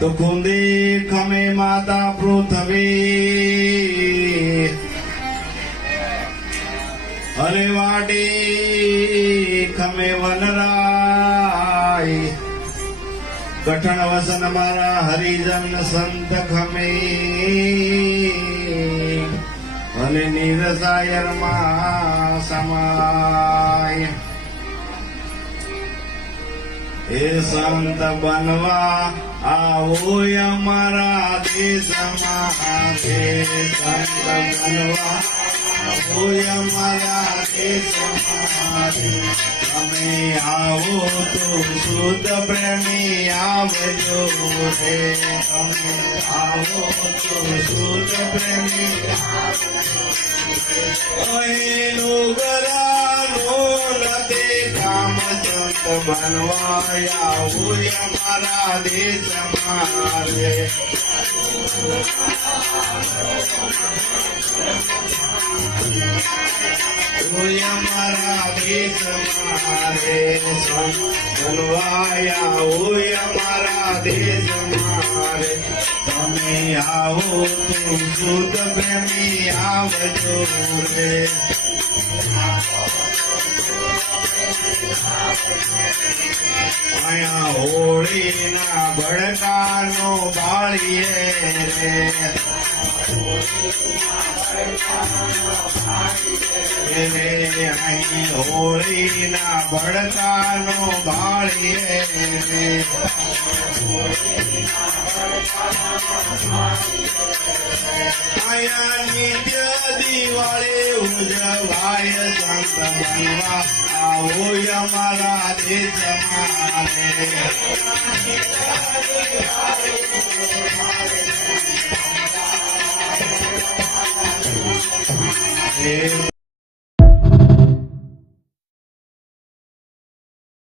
તો કુંદે ખમે માતા પૃથ્વી અરે વાડી ખમે વનરાય કઠણ વસન મારા હરિજન સંત ખમે અને નિરસાયર માં સમાય એ સંત બનવા આવો અમારા દેશમાં સંત બનવા આવો અમારા દેશમાં તમે આવો તો શુદ્ધ પ્રેમી આવજો રે તમે આવો તો શુદ્ધ પ્રેમી કામ સંત બનવા આવો અમારા દેશમાં રે અમારા દેશમાં રે બનવાયા હોય અમારા દેશમાં રે તમે આવો તો શુદ્ધ પ્રેમી આવજો રે અહીંયા હોળીના ભડકાનો બાળીએ રે અહીં હોળીના ભડકાનો બાળીએ રે અહીંયા નિત્ય દિવાળી ઉજવાય સંત બનવા આવો અમારા દેશમાં રે